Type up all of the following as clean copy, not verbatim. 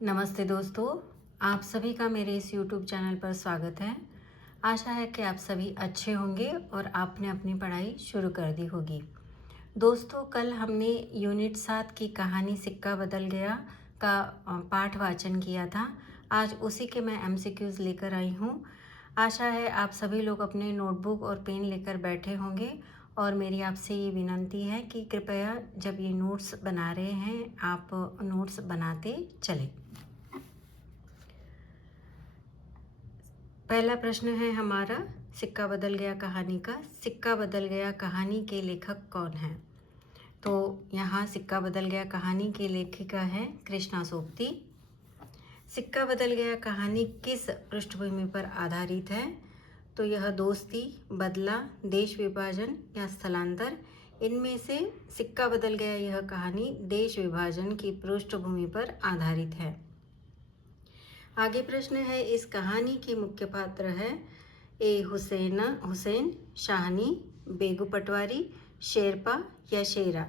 नमस्ते दोस्तों, आप सभी का मेरे इस YouTube चैनल पर स्वागत है। आशा है कि आप सभी अच्छे होंगे और आपने अपनी पढ़ाई शुरू कर दी होगी। दोस्तों, कल हमने यूनिट 7 की कहानी सिक्का बदल गया का पाठ वाचन किया था। आज उसी के मैं MCQs लेकर आई हूँ। आशा है आप सभी लोग अपने नोटबुक और पेन लेकर बैठे होंगे और मेरी आपसे ये विनती है कि कृपया जब ये नोट्स बना रहे हैं आप नोट्स बनाते चलें। पहला प्रश्न है हमारा सिक्का बदल गया कहानी का। सिक्का बदल गया कहानी के लेखक कौन है? तो यहाँ सिक्का बदल गया कहानी के लेखिका है कृष्णा सोबती। सिक्का बदल गया कहानी किस पृष्ठभूमि पर आधारित है? तो यह दोस्ती, बदला, देश विभाजन या स्थलांतर। इनमें से सिक्का बदल गया यह कहानी देश विभाजन की पृष्ठभूमि पर आधारित है। आगे प्रश्न है, इस कहानी के मुख्य पात्र है ए हुसैन, शाहनी, बेगू पटवारी, शेरपा या शेरा।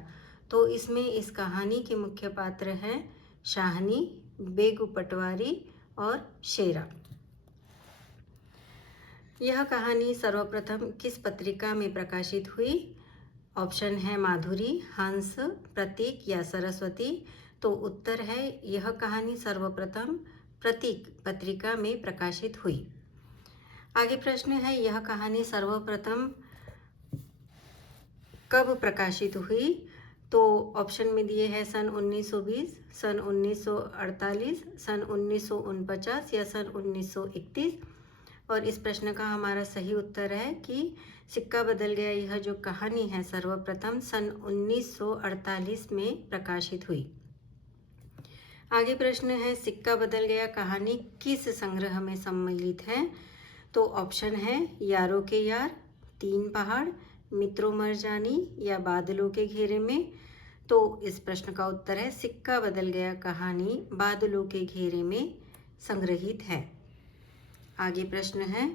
तो इसमें इस कहानी के मुख्य पात्र हैं शाहनी, बेगू पटवारी और शेरा। यह कहानी सर्वप्रथम किस पत्रिका में प्रकाशित हुई? ऑप्शन है माधुरी, हंस, प्रतीक या सरस्वती। तो उत्तर है यह कहानी सर्वप्रथम प्रतीक पत्रिका में प्रकाशित हुई। आगे प्रश्न है, यह कहानी सर्वप्रथम कब प्रकाशित हुई? तो ऑप्शन में दिए हैं सन 1920, सन 1948, सन 1949 या सन 1931। और इस प्रश्न का हमारा सही उत्तर है कि सिक्का बदल गया यह जो कहानी है सर्वप्रथम सन 1948 में प्रकाशित हुई। आगे प्रश्न है, सिक्का बदल गया कहानी किस संग्रह में सम्मिलित है? तो ऑप्शन है यारों के यार, तीन पहाड़, मित्रों मरजानी या बादलों के घेरे में। तो इस प्रश्न का उत्तर है सिक्का बदल गया कहानी बादलों के घेरे में संग्रहित है। आगे प्रश्न है,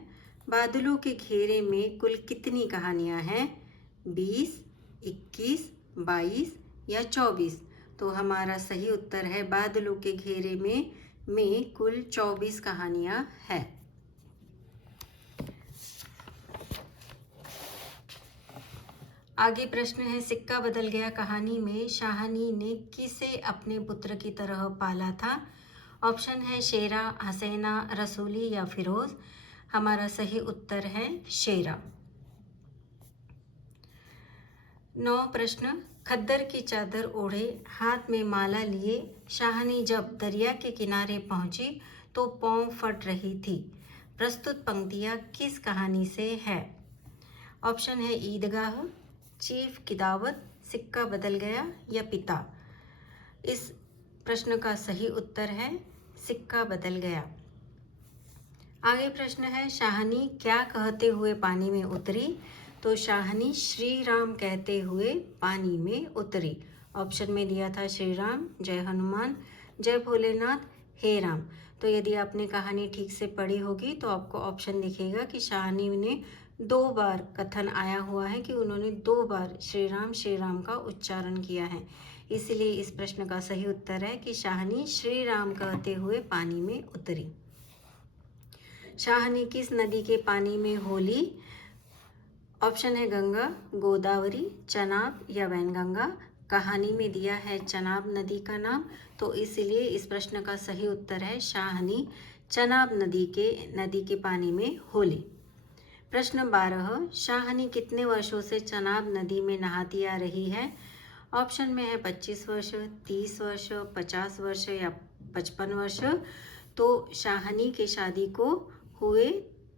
बादलों के घेरे में कुल कितनी कहानियां हैं? 20, 21, 22 या 24। तो हमारा सही उत्तर है बादलों के घेरे में कुल 24 कहानियां हैं। आगे प्रश्न है, सिक्का बदल गया कहानी में शाहनी ने किसे अपने पुत्र की तरह पाला था? ऑप्शन है शेरा, हसैना, रसूली या फिरोज। हमारा सही उत्तर है शेरा। 9 प्रश्न, खद्दर की चादर ओढ़े हाथ में माला लिए शाहनी जब दरिया के किनारे पहुंची तो पाँव फट रही थी। प्रस्तुत पंक्तियां किस कहानी से है? ऑप्शन है ईदगाह, चीफ की दावत, सिक्का बदल गया या पिता। इस प्रश्न का सही उत्तर है सिक्का बदल गया। आगे प्रश्न है, शाहनी क्या कहते हुए पानी में उतरी? तो शाहनी श्री राम कहते हुए पानी में उतरी। ऑप्शन में दिया था श्री राम, जय हनुमान, जय भोलेनाथ, हे राम। तो यदि आपने कहानी ठीक से पढ़ी होगी तो आपको ऑप्शन दिखेगा कि शाहनी ने 2 बार कथन आया हुआ है कि उन्होंने 2 बार श्री राम का उच्चारण किया है। इसलिए इस प्रश्न का सही उत्तर है कि शाहनी श्री राम कहते हुए पानी में उतरी। शाहनी किस नदी के पानी में होली? ऑप्शन है गंगा, गोदावरी, चनाब या वैनगंगा। कहानी में दिया है चनाब नदी का नाम, तो इसलिए इस प्रश्न का सही उत्तर है शाहनी चनाब नदी के पानी में होली। प्रश्न 12, शाहनी कितने वर्षों से चनाब नदी में नहाती आ रही है? ऑप्शन में है 25 वर्ष, 30 वर्ष, 50 वर्ष या 55 वर्ष। तो शाहनी के शादी को हुए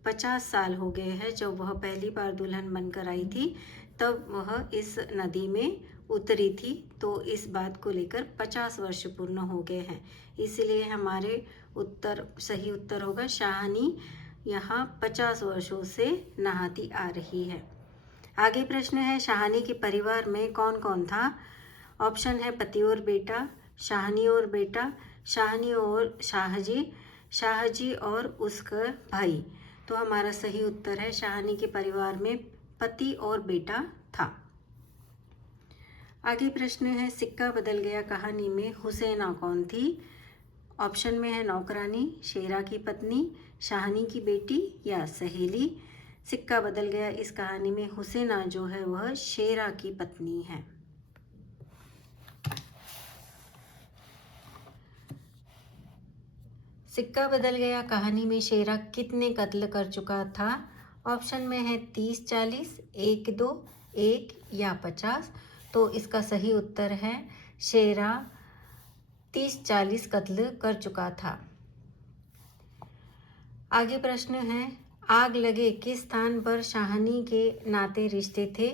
50 साल हो गए हैं। जब वह पहली बार दुल्हन बनकर आई थी तब वह इस नदी में उतरी थी, तो इस बात को लेकर 50 वर्ष पूर्ण हो गए हैं। इसलिए हमारे सही उत्तर होगा शाहनी यहाँ 50 वर्षों से नहाती आ रही है। आगे प्रश्न है, शाहनी के परिवार में कौन कौन था? ऑप्शन है पति और बेटा, शाहनी और बेटा, शाहनी और शाहजी और उसका भाई। तो हमारा सही उत्तर है शाहनी के परिवार में पति और बेटा था। आगे प्रश्न है, सिक्का बदल गया कहानी में हुसैना कौन थी? ऑप्शन में है नौकरानी, शेरा की पत्नी, शाहनी की बेटी या सहेली। सिक्का बदल गया इस कहानी में हुसैना जो है वह शेरा की पत्नी है। सिक्का बदल गया कहानी में शेरा कितने कत्ल कर चुका था? ऑप्शन में है 30-40, 1-2, 1 या 50। तो इसका सही उत्तर है शेरा 30-40 कत्ल कर चुका था। आगे प्रश्न है, आग लगे किस स्थान पर शाहनी के नाते रिश्ते थे?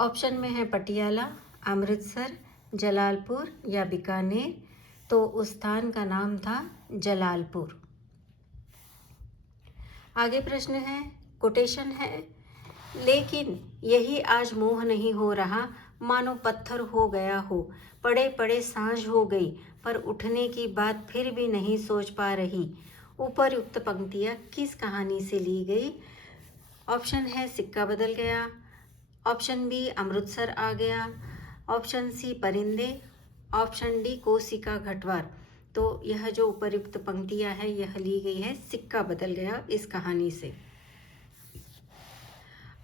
ऑप्शन में है पटियाला, अमृतसर, जलालपुर या बीकानेर। तो उस स्थान का नाम था जलालपुर। आगे प्रश्न है, कोटेशन है, लेकिन यही आज मोह नहीं हो रहा, मानो पत्थर हो गया हो, पड़े पड़े सांझ हो गई, पर उठने की बात फिर भी नहीं सोच पा रही। उपरयुक्त पंक्तियाँ किस कहानी से ली गई? ऑप्शन है सिक्का बदल गया, ऑप्शन बी अमृतसर आ गया, ऑप्शन सी परिंदे, ऑप्शन डी कोशिका घटवार। तो यह जो उपरयुक्त पंक्तियां है यह ली गई है सिक्का बदल गया इस कहानी से।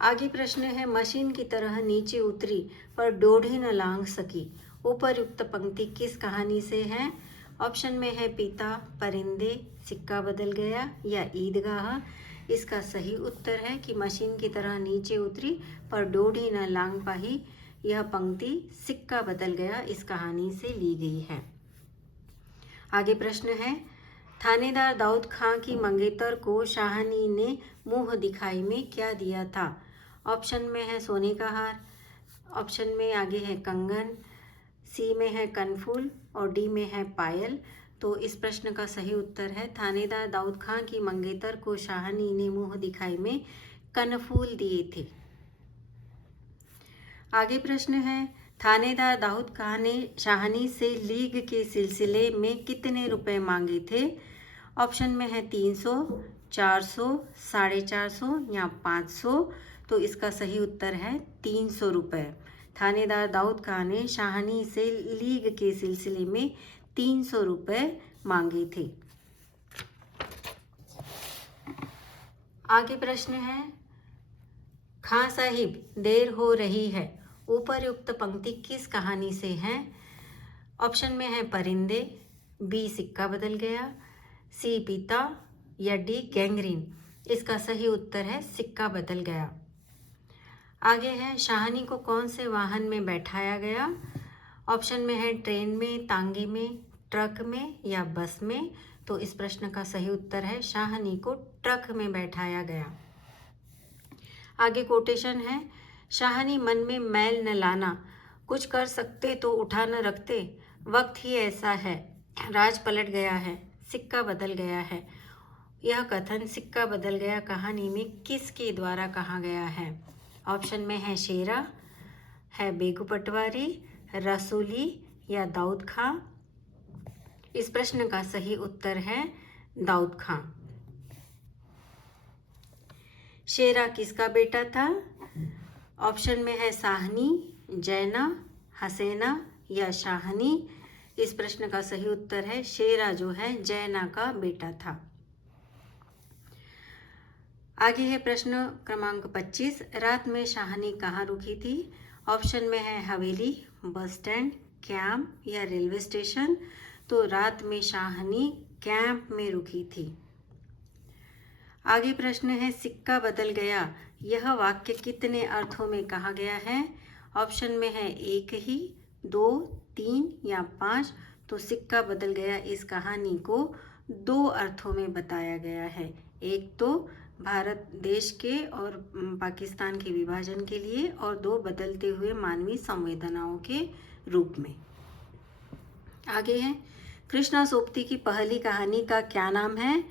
आगे प्रश्न है, मशीन की तरह नीचे उतरी पर डोढ़ी न लांघ सकी। उपरयुक्त पंक्ति किस कहानी से है? ऑप्शन में है पिता, परिंदे, सिक्का बदल गया या ईदगाह। इसका सही उत्तर है कि मशीन की तरह नीचे उतरी पर डोढ़ी न लांघ पाई। यह पंक्ति सिक्का बदल गया इस कहानी से ली गई है। आगे प्रश्न है, थानेदार दाऊद खां की मंगेतर को शाहनी ने मुंह दिखाई में क्या दिया था? ऑप्शन में है सोने का हार, ऑप्शन में आगे है कंगन, सी में है कनफूल और डी में है पायल। तो इस प्रश्न का सही उत्तर है थानेदार दाऊद खां की मंगेतर को शाहनी ने मुंह दिखाई में कनफूल दिए थे। आगे प्रश्न है, थानेदार दाऊद खां ने शाहनी से लीग के सिलसिले में कितने रुपए मांगे थे? ऑप्शन में है 300, 400, 450 या 500। तो इसका सही उत्तर है 300 रुपये। थानेदार दाऊद खां ने शाहनी से लीग के सिलसिले में 300 रुपये मांगे थे। आगे प्रश्न है, खां साहिब देर हो रही है। उपरयुक्त पंक्ति किस कहानी से है? ऑप्शन में है परिंदे, बी सिक्का बदल गया, सी पिता या डी गैंग्रीन। इसका सही उत्तर है सिक्का बदल गया। आगे है, शाहनी को कौन से वाहन में बैठाया गया? ऑप्शन में है ट्रेन में, तांगे में, ट्रक में या बस में। तो इस प्रश्न का सही उत्तर है शाहनी को ट्रक में बैठाया गया। आगे कोटेशन है, शाहनी मन में मैल न लाना, कुछ कर सकते तो उठा न रखते, वक्त ही ऐसा है, राज पलट गया है, सिक्का बदल गया है। यह कथन सिक्का बदल गया कहानी में किसके द्वारा कहा गया है? ऑप्शन में है शेरा, है बेगू पटवारी, रसूली या दाऊद खां। इस प्रश्न का सही उत्तर है दाऊद खां। शेरा किसका बेटा था? ऑप्शन में है साहनी, जैना, हसैना या शाहनी। इस प्रश्न का सही उत्तर है शेरा जो है जैना का बेटा था। आगे है प्रश्न क्रमांक 25, रात में शाहनी कहाँ रुकी थी? ऑप्शन में है हवेली, बस स्टैंड, कैंप या रेलवे स्टेशन। तो रात में शाहनी कैंप में रुकी थी। आगे प्रश्न है, सिक्का बदल गया, यह वाक्य कितने अर्थों में कहा गया है? ऑप्शन में है एक ही, 2, 3 या 5। तो सिक्का बदल गया इस कहानी को 2 अर्थों में बताया गया है। एक तो भारत देश के और पाकिस्तान के विभाजन के लिए, और 2 बदलते हुए मानवीय संवेदनाओं के रूप में। आगे है, कृष्णा सोबती की पहली कहानी का क्या नाम है?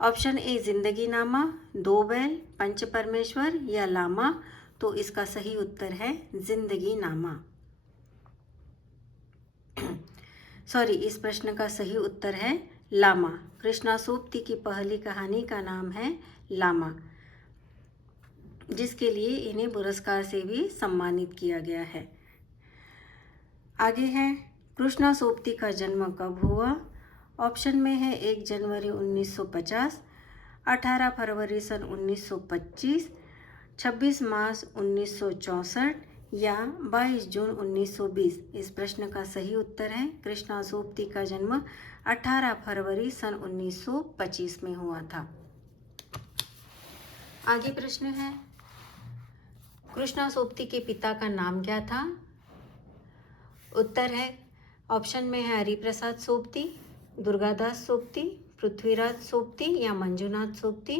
ऑप्शन ए जिंदगी नामा, 2 बैल, पंच परमेश्वर या लामा। तो इसका सही उत्तर है जिंदगी नामा। सॉरी, इस प्रश्न का सही उत्तर है लामा। कृष्णा सोबती की पहली कहानी का नाम है लामा, जिसके लिए इन्हें पुरस्कार से भी सम्मानित किया गया है। आगे है, कृष्णा सोबती का जन्म कब हुआ? ऑप्शन में है 1 जनवरी 1950, 18 फरवरी सन 1925, 26 मार्च 1964 या 22 जून 1920। इस प्रश्न का सही उत्तर है कृष्णा सोबती का जन्म 18 फरवरी सन 1925 में हुआ था। आगे प्रश्न है, कृष्णा सोबती के पिता का नाम क्या था? उत्तर है, ऑप्शन में है हरिप्रसाद सोबती, दुर्गादास सोबती, पृथ्वीराज सोबती या मंजूनाथ सोबती।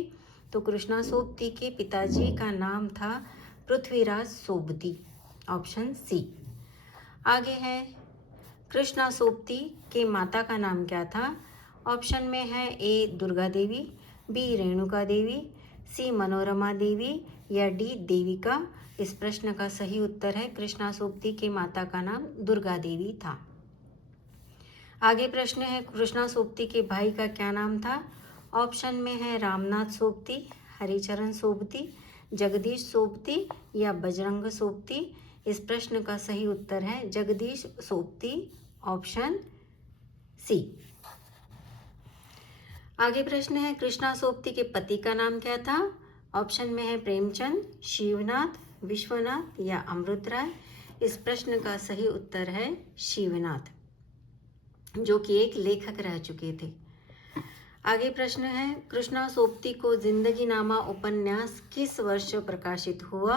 तो कृष्णा सोबती के पिताजी का नाम था पृथ्वीराज सोबती, ऑप्शन सी। आगे है, कृष्णा सोबती के माता का नाम क्या था? ऑप्शन में है ए दुर्गा देवी, बी रेणुका देवी, सी मनोरमा देवी या डी देविका। इस प्रश्न का सही उत्तर है कृष्णा सोबती के माता का नाम दुर्गा देवी था। आगे प्रश्न है, कृष्णा सोबती के भाई का क्या नाम था? ऑप्शन में है रामनाथ सोबती, हरिचरण सोबती, जगदीश सोबती या बजरंग सोबती। इस प्रश्न का सही उत्तर है जगदीश सोबती, ऑप्शन सी। आगे प्रश्न है, कृष्णा सोबती के पति का नाम क्या था? ऑप्शन में है प्रेमचंद, शिवनाथ, विश्वनाथ या अमृत राय। इस प्रश्न का सही उत्तर है शिवनाथ, जो कि एक लेखक रह चुके थे। आगे प्रश्न है, कृष्णा सोबती को जिंदगी नामा उपन्यास किस वर्ष प्रकाशित हुआ?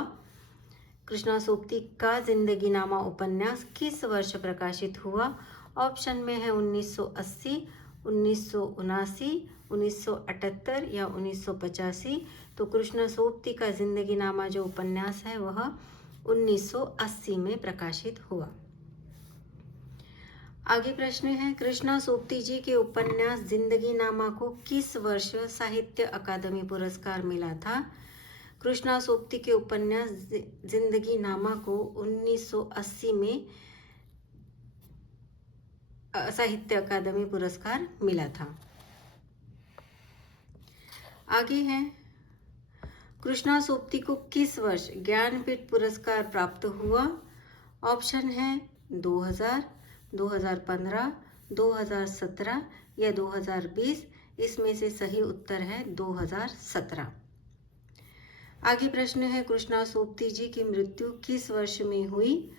कृष्णा सोबती का जिंदगी नामा उपन्यास किस वर्ष प्रकाशित हुआ? ऑप्शन में है 1980, 1979, 1978 या 1985। तो कृष्णा सोबती का जिंदगी नामा जो उपन्यास है वह 1980 में प्रकाशित हुआ। आगे प्रश्न है, कृष्णा सोबती जी के उपन्यास जिंदगी नामा को किस वर्ष साहित्य अकादमी पुरस्कार मिला था? कृष्णा सोबती के उपन्यास जिंदगी नामा को 1980 में साहित्य अकादमी पुरस्कार मिला था। आगे है, कृष्णा सोबती को किस वर्ष ज्ञानपीठ पुरस्कार प्राप्त हुआ? ऑप्शन है 2000, 2015, 2017 या 2020। इसमें से सही उत्तर है 2017। आगे प्रश्न है, कृष्णा सोबती जी की मृत्यु किस वर्ष में हुई?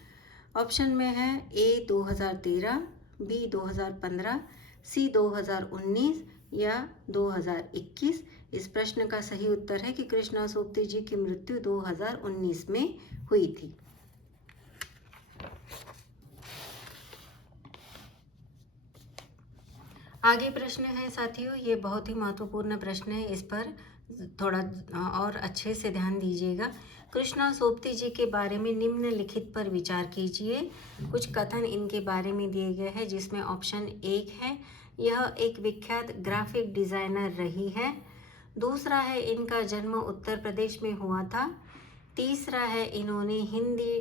ऑप्शन में है ए 2013, बी 2015, सी 2019 या 2021। इस प्रश्न का सही उत्तर है कि कृष्णा सोबती जी की मृत्यु 2019 में हुई थी। आगे प्रश्न है साथियों, ये बहुत ही महत्वपूर्ण प्रश्न है, इस पर थोड़ा और अच्छे से ध्यान दीजिएगा। कृष्णा सोबती जी के बारे में निम्नलिखित पर विचार कीजिए। कुछ कथन इनके बारे में दिए गए हैं, जिसमें ऑप्शन 1 है यह एक विख्यात ग्राफिक डिजाइनर रही है। दूसरा है इनका जन्म उत्तर प्रदेश में हुआ था। तीसरा है इन्होंने हिंदी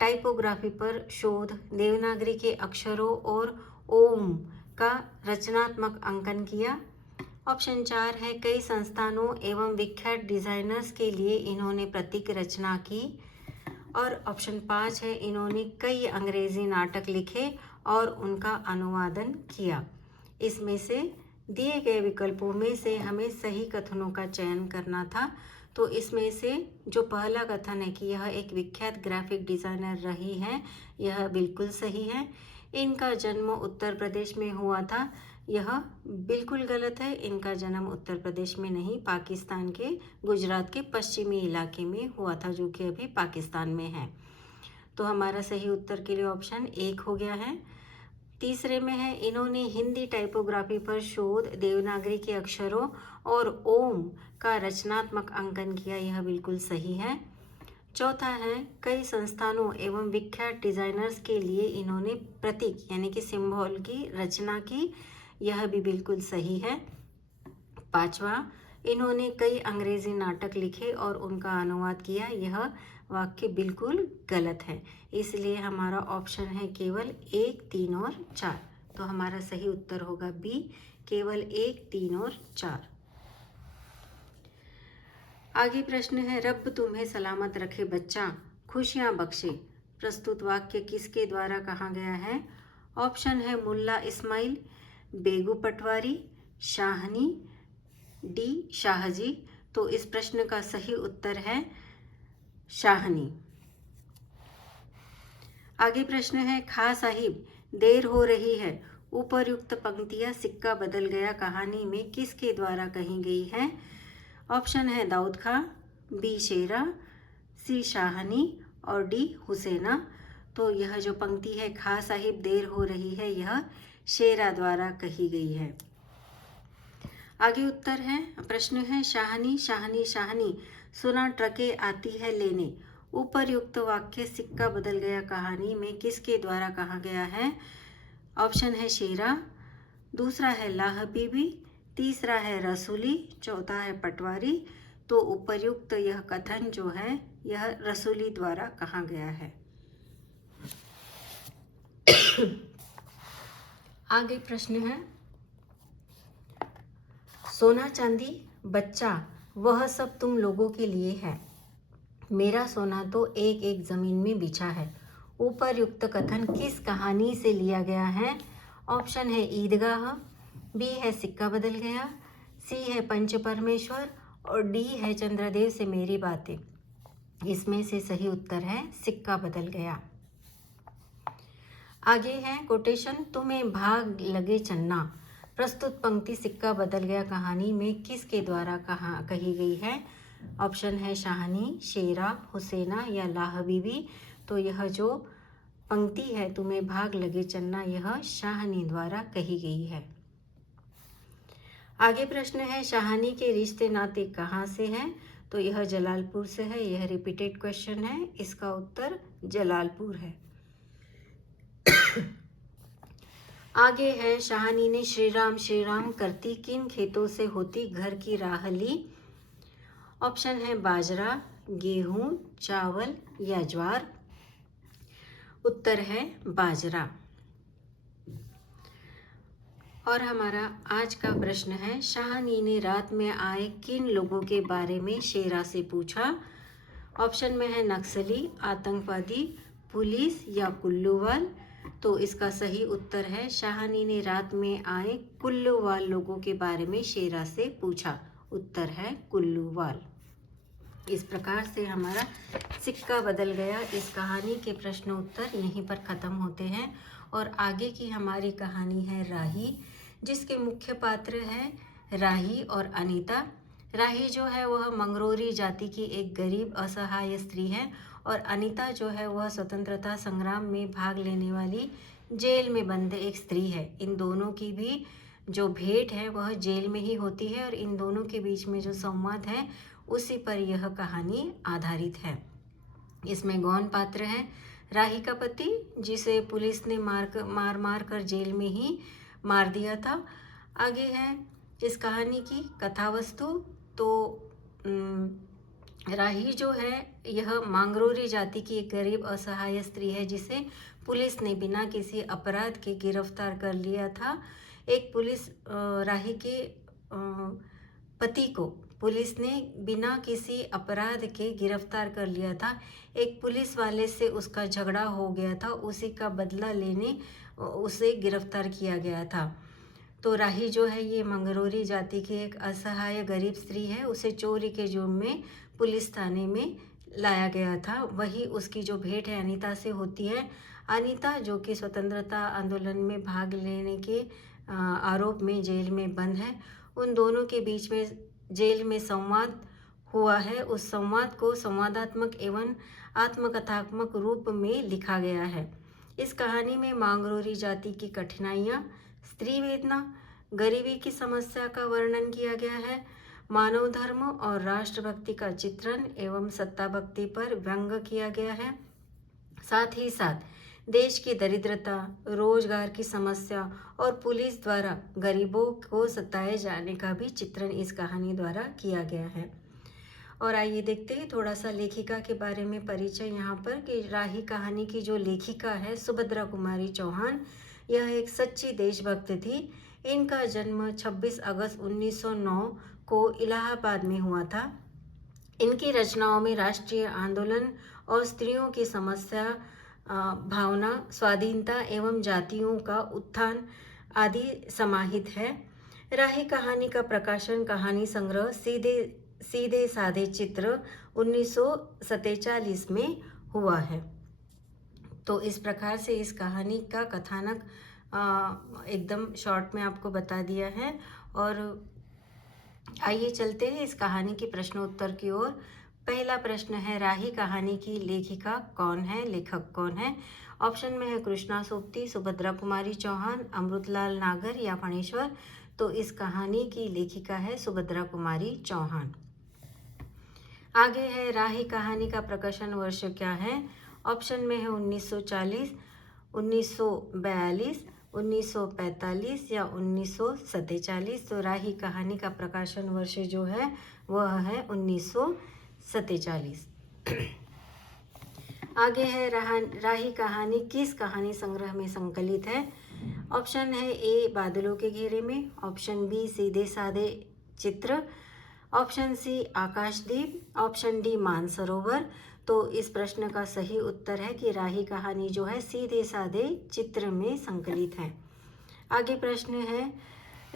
टाइपोग्राफी पर शोध, देवनागरी के अक्षरों और ओम का रचनात्मक अंकन किया। ऑप्शन 4 है कई संस्थानों एवं विख्यात डिजाइनर्स के लिए इन्होंने प्रतीक रचना की। और ऑप्शन 5 है इन्होंने कई अंग्रेजी नाटक लिखे और उनका अनुवादन किया। इसमें से दिए गए विकल्पों में से हमें सही कथनों का चयन करना था। तो इसमें से जो पहला कथन है कि यह एक विख्यात ग्राफिक डिजाइनर रही है, यह बिल्कुल सही है। इनका जन्म उत्तर प्रदेश में हुआ था, यह बिल्कुल गलत है। इनका जन्म उत्तर प्रदेश में नहीं, पाकिस्तान के गुजरात के पश्चिमी इलाके में हुआ था, जो कि अभी पाकिस्तान में है। तो हमारा सही उत्तर के लिए ऑप्शन 1 हो गया है। तीसरे में है इन्होंने हिंदी टाइपोग्राफी पर शोध, देवनागरी के अक्षरों और ओम का रचनात्मक अंकन किया, यह बिल्कुल सही है। चौथा है कई संस्थानों एवं विख्यात डिजाइनर्स के लिए इन्होंने प्रतीक यानी कि सिंबल की रचना की, यह भी बिल्कुल सही है। पांचवा, इन्होंने कई अंग्रेजी नाटक लिखे और उनका अनुवाद किया, यह वाक्य बिल्कुल गलत है। इसलिए हमारा ऑप्शन है केवल 1, 3 और 4। तो हमारा सही उत्तर होगा बी, केवल 1, 3 और 4। आगे प्रश्न है, रब तुम्हें सलामत रखे बच्चा, खुशियां बख्शे। प्रस्तुत वाक्य किसके द्वारा कहा गया है? ऑप्शन है मुल्ला इस्माइल, बेगू पटवारी, शाहनी, डी शाहजी। तो इस प्रश्न का सही उत्तर है शाहनी। आगे प्रश्न है, खां साहिब देर हो रही है, उपरयुक्त पंक्तियां सिक्का बदल गया कहानी में किसके द्वारा कही गई है? ऑप्शन है दाऊद खां, बी शेरा, सी शाहनी और डी हुसैना। तो यह जो पंक्ति है खां साहिब देर हो रही है, यह शेरा द्वारा कही गई है। आगे उत्तर है, प्रश्न है, शाहनी शाहनी शाहनी सुना ट्रकें आती है लेने, उपरयुक्त वाक्य सिक्का बदल गया कहानी में किसके द्वारा कहा गया है? ऑप्शन है शेरा, दूसरा है ला हबीबी, तीसरा है रसूली, चौथा है पटवारी। तो उपरयुक्त यह कथन जो है यह रसूली द्वारा कहा गया है। आगे प्रश्न है, सोना चांदी बच्चा वह सब तुम लोगों के लिए है, मेरा सोना तो एक एक जमीन में बिछा है, उपरयुक्त कथन किस कहानी से लिया गया है? ऑप्शन है ईदगाह, बी है सिक्का बदल गया, सी है पंच परमेश्वर और डी है चंद्रदेव से मेरी बातें। इसमें से सही उत्तर है सिक्का बदल गया। आगे है कोटेशन, तुम्हें भाग लगे चन्ना, प्रस्तुत पंक्ति सिक्का बदल गया कहानी में किसके द्वारा कही गई है? ऑप्शन है शाहनी, शेरा, हुसैना या ला हबीबी। तो यह जो पंक्ति है तुम्हें भाग लगे चन्ना, यह शाहनी द्वारा कही गई है। आगे प्रश्न है, शाहनी के रिश्ते नाते कहाँ से हैं? तो यह जलालपुर से है। यह रिपीटेड क्वेश्चन है, इसका उत्तर जलालपुर है। आगे है, शाहनी ने श्री राम करती किन खेतों से होती घर की राह ली? ऑप्शन है बाजरा, गेहूं, चावल या ज्वार। उत्तर है बाजरा। और हमारा आज का प्रश्न है, शाहनी ने रात में आए किन लोगों के बारे में शेरा से पूछा? ऑप्शन में है नक्सली, आतंकवादी, पुलिस या कुल्लूवाल। तो इसका सही उत्तर है, शाहनी ने रात में आए कुल्लूवाल लोगों के बारे में शेरा से पूछा। उत्तर है कुल्लूवाल। इस प्रकार से हमारा सिक्का बदल गया इस कहानी के प्रश्न उत्तर यहीं पर ख़त्म होते हैं। और आगे की हमारी कहानी है राही, जिसके मुख्य पात्र हैं राही और अनीता। राही जो है वह मंगरोरी जाति की एक गरीब असहाय स्त्री है और अनीता जो है वह स्वतंत्रता संग्राम में भाग लेने वाली जेल में बंद एक स्त्री है। इन दोनों की भी जो भेंट है वह जेल में ही होती है और इन दोनों के बीच में जो संवाद है उसी पर यह कहानी आधारित है। इसमें गौण पात्र हैं राही का पति, जिसे पुलिस ने मार कर जेल में ही मार दिया था। आगे है इस कहानी की कथा वस्तु। तो राही जो है यह मांगरोरी जाति की एक गरीब असहाय स्त्री है जिसे पुलिस ने बिना किसी अपराध के गिरफ्तार कर लिया था। एक पुलिस राही के पति को पुलिस ने बिना किसी अपराध के गिरफ्तार कर लिया था। एक पुलिस वाले से उसका झगड़ा हो गया था, उसी का बदला लेने उसे गिरफ्तार किया गया था। तो राही जो है ये मंगरोरी जाति की एक असहाय गरीब स्त्री है, उसे चोरी के जुर्म में पुलिस थाने में लाया गया था। वही उसकी जो भेंट है अनीता से होती है। अनीता जो कि स्वतंत्रता आंदोलन में भाग लेने के आरोप में जेल में बंद है। उन दोनों के बीच में जेल में संवाद हुआ है। उस संवाद को संवादात्मक एवं आत्मकथात्मक रूप में लिखा गया है। इस कहानी में मांगरोरी जाति की कठिनाइयाँ, स्त्री वेदना, गरीबी की समस्या का वर्णन किया गया है। मानव धर्म और राष्ट्रभक्ति का चित्रण एवं सत्ता भक्ति पर व्यंग किया गया है। साथ ही साथ देश की दरिद्रता, रोजगार की समस्या और पुलिस द्वारा गरीबों को सताए जाने का भी चित्रण इस कहानी द्वारा किया गया है। और आइए देखते हैं थोड़ा सा लेखिका के बारे में परिचय यहाँ पर कि राही कहानी की जो लेखिका है सुभद्रा कुमारी चौहान, यह एक सच्ची देशभक्त थी। इनका जन्म 26 अगस्त 1909 को इलाहाबाद में हुआ था। इनकी रचनाओं में राष्ट्रीय आंदोलन और स्त्रियों की समस्या भावना, स्वाधीनता एवं जातियों का उत्थान आदि समाहित है। राही कहानी का प्रकाशन कहानी संग्रह सीधे साधे चित्र 1947 में हुआ है। तो इस प्रकार से इस कहानी का कथानक एकदम शॉर्ट में आपको बता दिया है। और आइए चलते हैं इस कहानी की प्रश्नोत्तर की ओर। पहला प्रश्न है, राही कहानी की लेखिका कौन है, लेखक कौन है? ऑप्शन में है कृष्णा सोबती, सुभद्रा कुमारी चौहान, अमृतलाल नागर या फणेश्वर। तो इस कहानी की लेखिका है सुभद्रा कुमारी चौहान। आगे है, राही कहानी का प्रकाशन वर्ष क्या है? ऑप्शन में है 1940, 1942, 1945 या 1947। तो राही कहानी का प्रकाशन वर्ष जो है वह है 1947। आगे है, राही कहानी किस कहानी संग्रह में संकलित है? ऑप्शन है ए बादलों के घेरे में, ऑप्शन बी सीधे साधे चित्र, ऑप्शन सी आकाशदीप, ऑप्शन डी मानसरोवर। तो इस प्रश्न का सही उत्तर है कि राही कहानी जो है सीधे साधे चित्र में संकलित है। आगे प्रश्न है,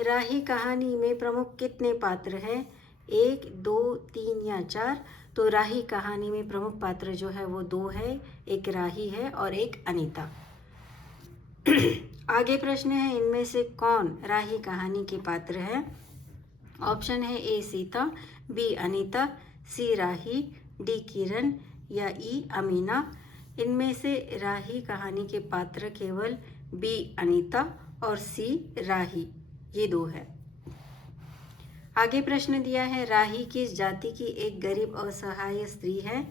राही कहानी में प्रमुख कितने पात्र हैं? 1, 2, 3 या 4। तो राही कहानी में प्रमुख पात्र जो है वो 2 है, एक राही है और एक अनीता। आगे प्रश्न है, इनमें से कौन राही कहानी के पात्र है? ऑप्शन है ए सीता, बी अनीता, सी राही, डी किरण या ई अमीना। इनमें से राही कहानी के पात्र केवल बी अनीता और सी राही, ये 2 है। आगे प्रश्न दिया है, राही किस जाति की एक गरीब असहाय स्त्री है?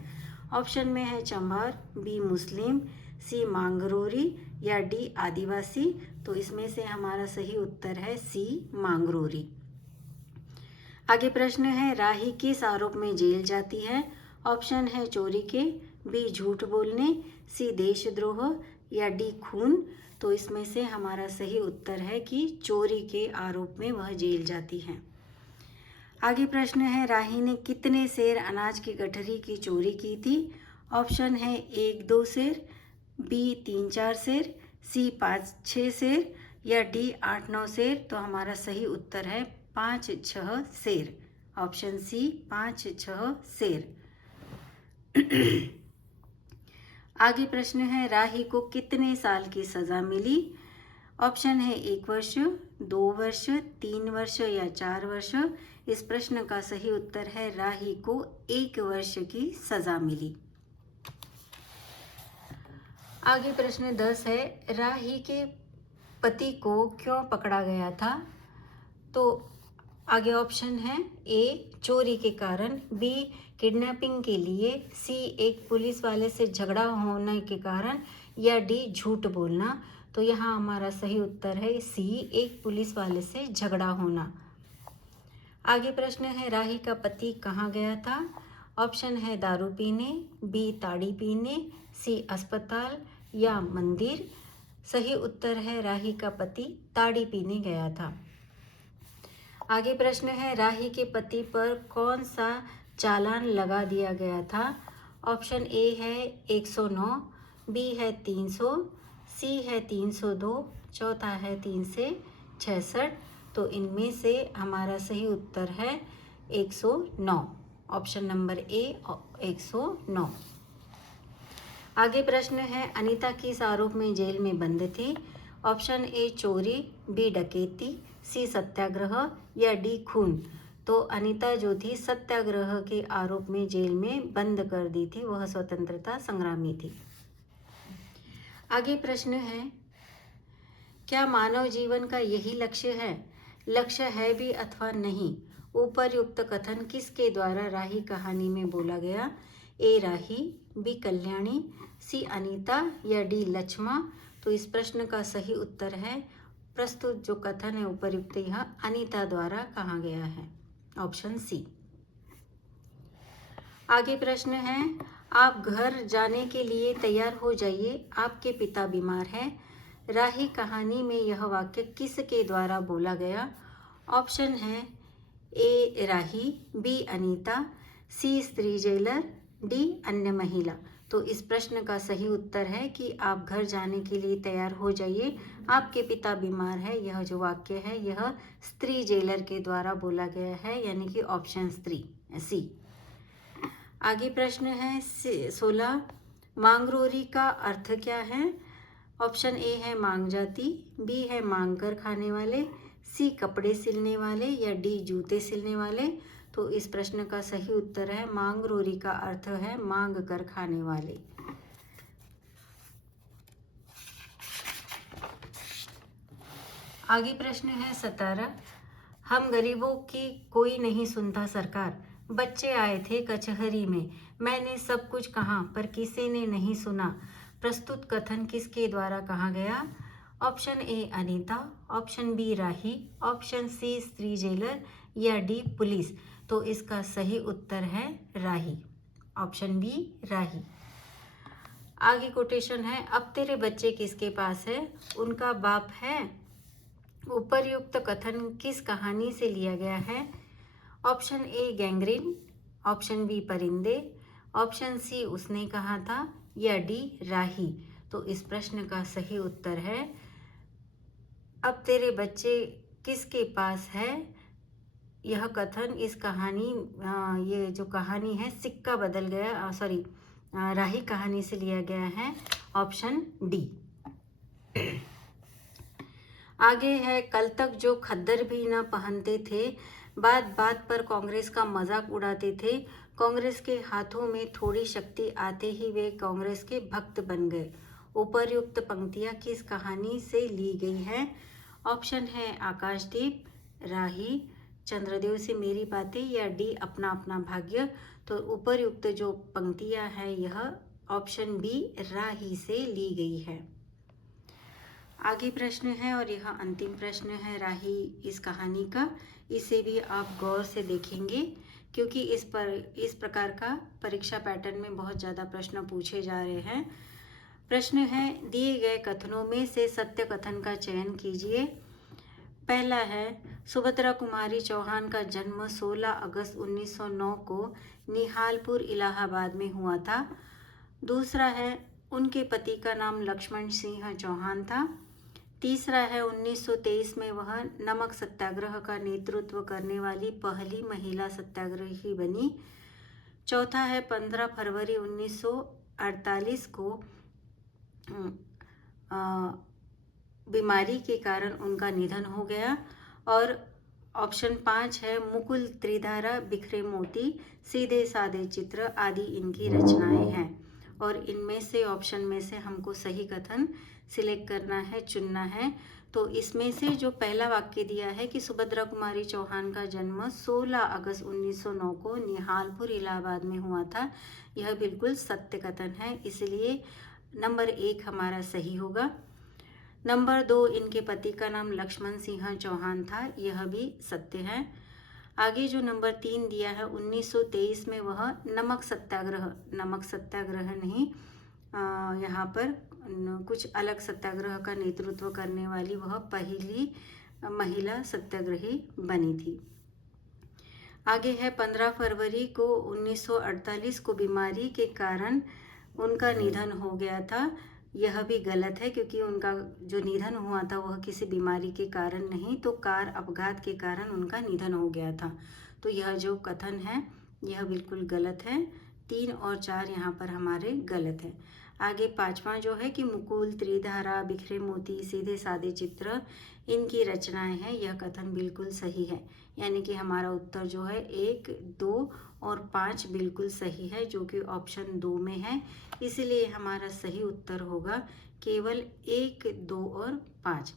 ऑप्शन में है चंबार, बी मुस्लिम, सी मांगरोरी या डी आदिवासी। तो इसमें से हमारा सही उत्तर है सी मांगरोरी। आगे प्रश्न है, राही किस आरोप में जेल जाती है? ऑप्शन है चोरी के, बी झूठ बोलने, सी देशद्रोह या डी खून। तो इसमें से हमारा सही उत्तर है कि चोरी के आरोप में वह जेल जाती है। आगे प्रश्न है, राही ने कितने सेर अनाज की गठरी की चोरी की थी? ऑप्शन है 1, 2 सेर, बी 3, 4 सेर, सी 5, 6 सेर या डी 8, 9 सेर। तो हमारा सही उत्तर है 5, 6 सेर। ऑप्शन सी 5, 6 सेर। आगे प्रश्न है, राही को कितने साल की सजा मिली? ऑप्शन है 1 वर्ष, 2 वर्ष, 3 वर्ष या 4 वर्ष। इस प्रश्न का सही उत्तर है राही को 1 वर्ष की सजा मिली। आगे प्रश्न 10 है, राही के पति को क्यों पकड़ा गया था? तो आगे ऑप्शन है ए चोरी के कारण, बी किडनैपिंग के लिए, सी एक पुलिस वाले से झगड़ा होने के कारण या डी झूठ बोलना। तो यहाँ हमारा सही उत्तर है सी एक पुलिस वाले से झगड़ा होना। आगे प्रश्न है, राही का पति कहाँ गया था? ऑप्शन है दारू पीने, बी ताड़ी पीने, सी अस्पताल या मंदिर। सही उत्तर है राही का पति ताड़ी पीने गया था। आगे प्रश्न है, राही के पति पर कौन सा चालान लगा दिया गया था? ऑप्शन ए है 109, बी है 300, सी है 302, चौथा है 3 से 66। तो इनमें से हमारा सही उत्तर है 109, ऑप्शन नंबर ए 109। आगे प्रश्न है, अनीता किस आरोप में जेल में बंद थी? ऑप्शन ए चोरी, बी डकैती, सी सत्याग्रह या डी खून। तो अनीता जो थी सत्याग्रह के आरोप में जेल में बंद कर दी थी, वह स्वतंत्रता संग्रामी थी। आगे प्रश्न है, क्या मानव जीवन का यही लक्ष्य है? लक्ष्य है भी अथवा नहीं? ऊपर्युक्त कथन किसके द्वारा राही कहानी में बोला गया? ए राही, बी कल्याणी, सी अनीता या डी लक्ष्मा। तो इस प्रश्न का सही उत्तर है प्रस्तुत जो कथन है उपर्युक्त यह अनीता द्वारा कहा गया है, ऑप्शन सी। आगे प्रश्न है, आप घर जाने के लिए तैयार हो जाइए, आपके पिता बीमार हैं। राही कहानी में यह वाक्य किसके द्वारा बोला गया? ऑप्शन है ए राही, बी अनीता, सी स्त्री जेलर, डी अन्य महिला। तो इस प्रश्न का सही उत्तर है कि आप घर जाने के लिए तैयार हो जाइए, आपके पिता बीमार है। यह जो वाक्य है यह स्त्री जेलर के द्वारा बोला गया है, यानी कि ऑप्शन सी। आगे प्रश्न है 16, मांगरोरी का अर्थ क्या है? ऑप्शन ए है मांग जाती, बी है मांग कर खाने वाले, सी कपड़े सिलने वाले या डी जूते सिलने वाले। तो इस प्रश्न का सही उत्तर है मांगरोरी का अर्थ है मांग कर खाने वाले। आगे प्रश्न है 17, हम गरीबों की कोई नहीं सुनता सरकार, बच्चे आए थे कचहरी में, मैंने सब कुछ कहा पर किसी ने नहीं सुना, प्रस्तुत कथन किसके द्वारा कहा गया? Option A Anita, option B Rahi, option C स्त्री जेलर या डी पुलिस। तो इसका सही उत्तर है राही, ऑप्शन बी राही। आगे कोटेशन है, अब तेरे बच्चे किसके पास है? उनका बाप है। उपर्युक्त कथन किस कहानी से लिया गया है? Option A gangrene, option B Parinde, option C उसने कहा था या डी राही। तो इस प्रश्न का सही उत्तर है अब तेरे बच्चे किसके पास है। यह कथन इस कहानी ये जो कहानी है सिक्का बदल गया राही कहानी से लिया गया है, ऑप्शन डी। आगे है, कल तक जो खद्दर भी न पहनते थे, बात बात पर कांग्रेस का मजाक उड़ाते थे, कांग्रेस के हाथों में थोड़ी शक्ति आते ही वे कांग्रेस के भक्त बन गए। उपर्युक्त पंक्तियां किस कहानी से ली गई हैं? ऑप्शन है आकाशदीप, राही, चंद्रदेव से मेरी बातें या डी अपना अपना भाग्य। तो उपर्युक्त जो पंक्तियां हैं यह ऑप्शन बी राही से ली गई है। आगे प्रश्न है और यह अंतिम प्रश्न है राही इस कहानी का। इसे भी आप गौर से देखेंगे क्योंकि इस प्रकार का परीक्षा पैटर्न में बहुत ज़्यादा प्रश्न पूछे जा रहे हैं। प्रश्न है, दिए गए कथनों में से सत्य कथन का चयन कीजिए। पहला है, सुभद्रा कुमारी चौहान का जन्म 16 अगस्त 1909 को निहालपुर इलाहाबाद में हुआ था। दूसरा है, उनके पति का नाम लक्ष्मण सिंह चौहान था। तीसरा है, 1923 में वह नमक सत्याग्रह का नेतृत्व करने वाली पहली महिला सत्याग्रही बनी। चौथा है, 15 फरवरी 1948 को बीमारी के कारण उनका निधन हो गया। और ऑप्शन 5 है, मुकुल त्रिधारा, बिखरे मोती, सीधे साधे चित्र आदि इनकी रचनाएं हैं। और इनमें से ऑप्शन में से हमको सही कथन सिलेक्ट करना है, चुनना है। तो इसमें से जो पहला वाक्य दिया है कि सुभद्रा कुमारी चौहान का जन्म 16 अगस्त 1909 को निहालपुर इलाहाबाद में हुआ था, यह बिल्कुल सत्य कथन है, इसलिए नंबर 1 हमारा सही होगा। नंबर 2, इनके पति का नाम लक्ष्मण सिंह चौहान था, यह भी सत्य है। आगे जो नंबर 3 दिया है, 1923 में वह नमक सत्याग्रह नहीं, यहाँ पर कुछ अलग सत्याग्रह का नेतृत्व करने वाली वह पहली महिला सत्याग्रही बनी थी। आगे है, 15 फरवरी को 1948 को बीमारी के कारण उनका निधन हो गया था, यह भी गलत है क्योंकि उनका जो निधन हुआ था वह किसी बीमारी के कारण नहीं, तो कार अपघात के कारण उनका निधन हो गया था। तो यह जो कथन है यह बिल्कुल गलत है। 3 और 4 यहाँ पर हमारे गलत है। आगे 5वां जो है कि मुकुल त्रिधारा, बिखरे मोती, सीधे साधे चित्र इनकी रचनाएं हैं, यह कथन बिल्कुल सही है, यानी कि हमारा उत्तर जो है 1, 2 और 5 बिल्कुल सही है, जो कि ऑप्शन 2 में है। इसलिए हमारा सही उत्तर होगा केवल 1, 2 और 5।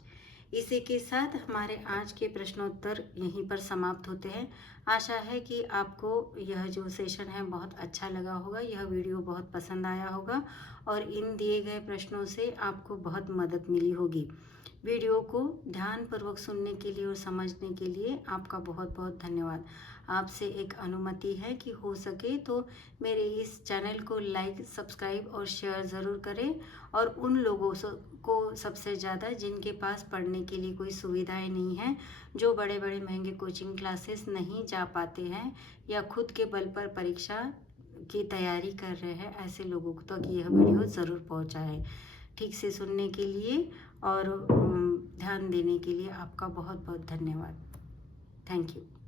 इसी के साथ हमारे आज के प्रश्नोत्तर यहीं पर समाप्त होते हैं। आशा है कि आपको यह जो सेशन है बहुत अच्छा लगा होगा, यह वीडियो बहुत पसंद आया होगा और इन दिए गए प्रश्नों से आपको बहुत मदद मिली होगी। वीडियो को ध्यानपूर्वक सुनने के लिए और समझने के लिए आपका बहुत बहुत धन्यवाद। आपसे एक अनुमति है कि हो सके तो मेरे इस चैनल को लाइक, सब्सक्राइब और शेयर ज़रूर करें और उन लोगों को सबसे ज़्यादा जिनके पास पढ़ने के लिए कोई सुविधाएं नहीं हैं, जो बड़े बड़े महंगे कोचिंग क्लासेस नहीं जा पाते हैं या खुद के बल पर परीक्षा की तैयारी कर रहे हैं ऐसे लोगों तक यह वीडियो ज़रूर पहुंचाएं। ठीक से सुनने के लिए और ध्यान देने के लिए आपका बहुत बहुत धन्यवाद। Thank you.